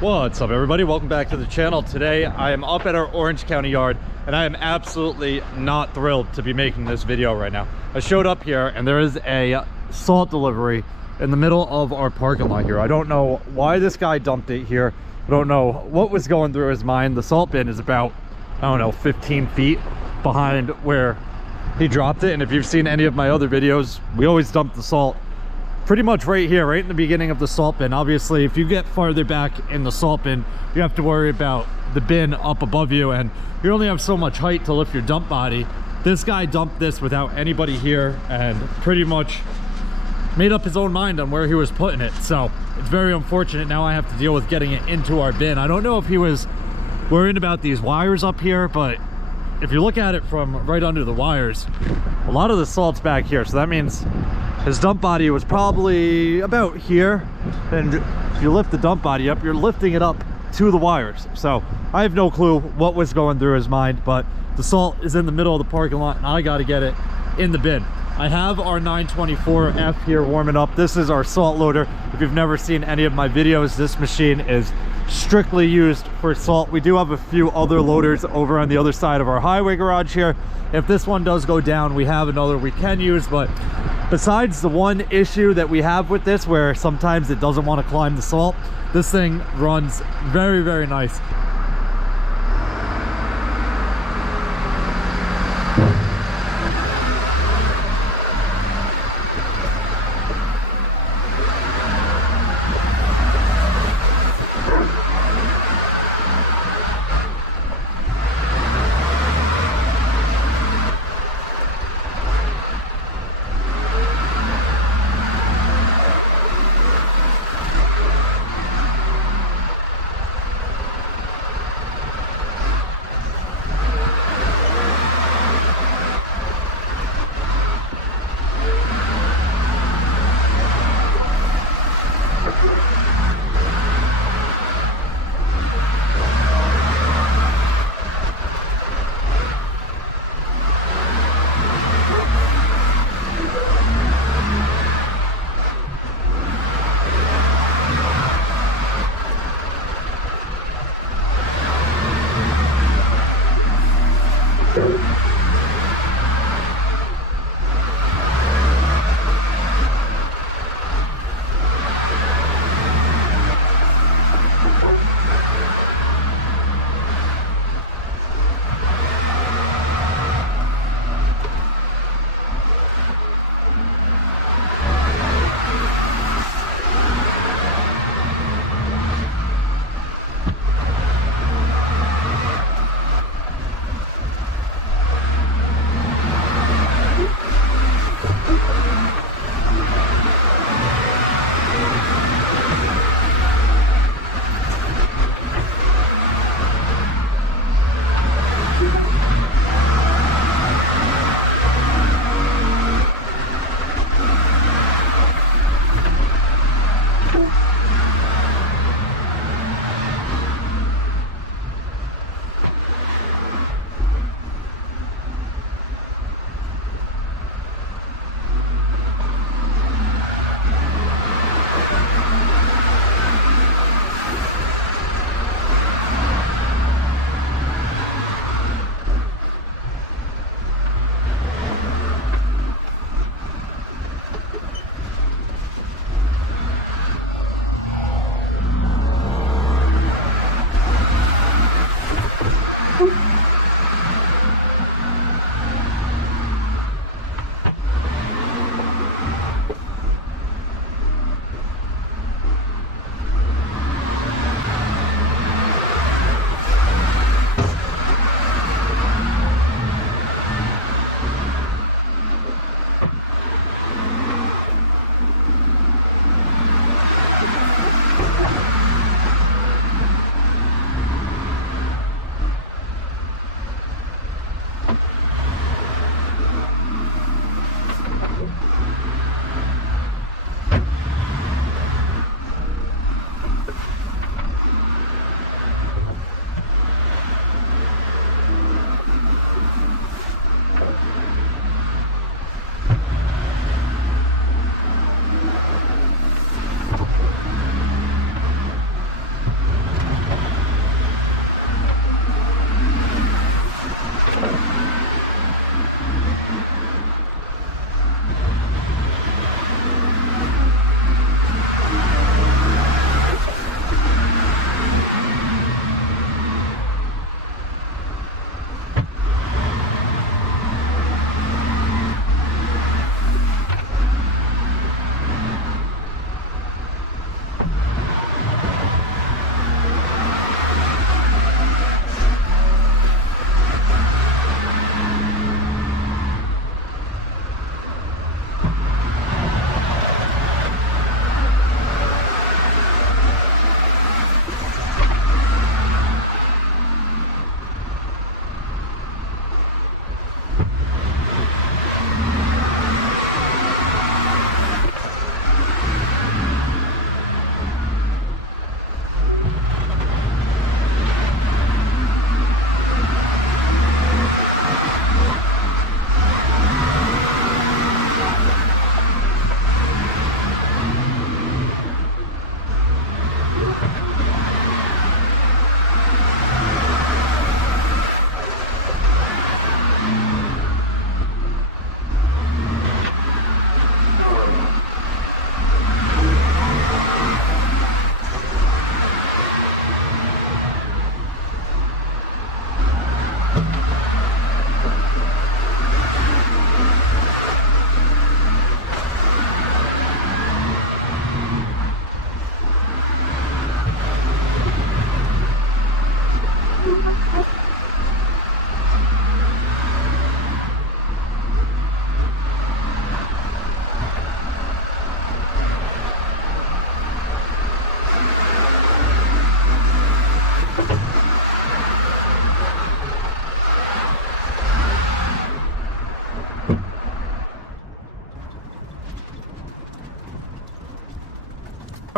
What's up, everybody? Welcome back to the channel. Today I am up at our Orange County yard and I am absolutely not thrilled to be making this video right now. I showed up here and there is a salt delivery in the middle of our parking lot here. I don't know why this guy dumped it here. I don't know what was going through his mind. The salt bin is about, I don't know, 15 feet behind where he dropped it. And if you've seen any of my other videos, we always dump the salt pretty much right here, right in the beginning of the salt bin. Obviously, if you get farther back in the salt bin, you have to worry about the bin up above you, and you only have so much height to lift your dump body. This guy dumped this without anybody here and pretty much made up his own mind on where he was putting it. So it's very unfortunate. Now I have to deal with getting it into our bin. I don't know if he was worried about these wires up here, but if you look at it from right under the wires, a lot of the salt's back here. So that means his dump body was probably about here, and if you lift the dump body up, you're lifting it up to the wires. So I have no clue what was going through his mind, but the salt is in the middle of the parking lot and I got to get it in the bin. I have our 924F here warming up. This is our salt loader. If you've never seen any of my videos, this machine is strictly used for salt. We do have a few other loaders over on the other side of our highway garage here. If this one does go down, we have another we can use. But besides the one issue that we have with this, where sometimes it doesn't want to climb the salt, this thing runs very, very nice.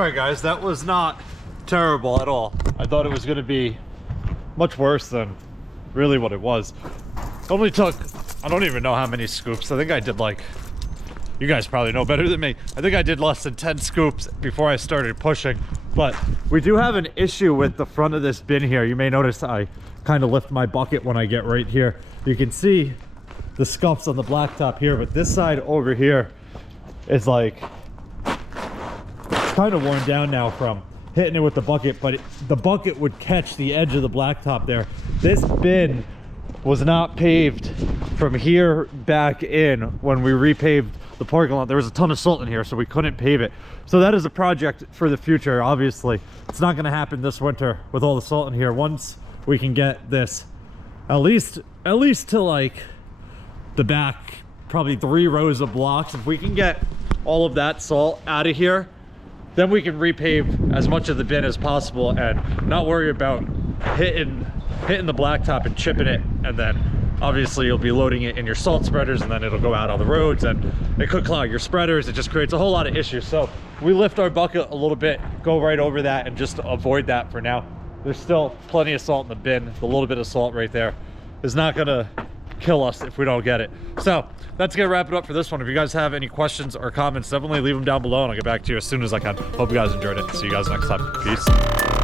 All right, guys, that was not terrible at all. I thought it was going to be much worse than really what it was. It only took, I don't even know how many scoops. I think I did like, you guys probably know better than me. I think I did less than 10 scoops before I started pushing. But we do have an issue with the front of this bin here. You may notice I kind of lift my bucket when I get right here. You can see the scuffs on the blacktop here, but this side over here is like, it's kind of worn down now from hitting it with the bucket, but the bucket would catch the edge of the blacktop there. This bin was not paved from here back in when we repaved the parking lot. There was a ton of salt in here, so we couldn't pave it. So that is a project for the future. Obviously, it's not going to happen this winter with all the salt in here. Once we can get this at least to like the back, probably 3 rows of blocks. If we can get all of that salt out of here, then we can repave as much of the bin as possible and not worry about hitting the blacktop and chipping it. And then obviously you'll be loading it in your salt spreaders, and then it'll go out on the roads and it could clog your spreaders. It just creates a whole lot of issues. So we lift our bucket a little bit, go right over that, and just avoid that for now. There's still plenty of salt in the bin. The little bit of salt right there is not gonna kill us if we don't get it. So that's gonna wrap it up for this one. If you guys have any questions or comments, definitely leave them down below and I'll get back to you as soon as I can. Hope you guys enjoyed it. See you guys next time. Peace.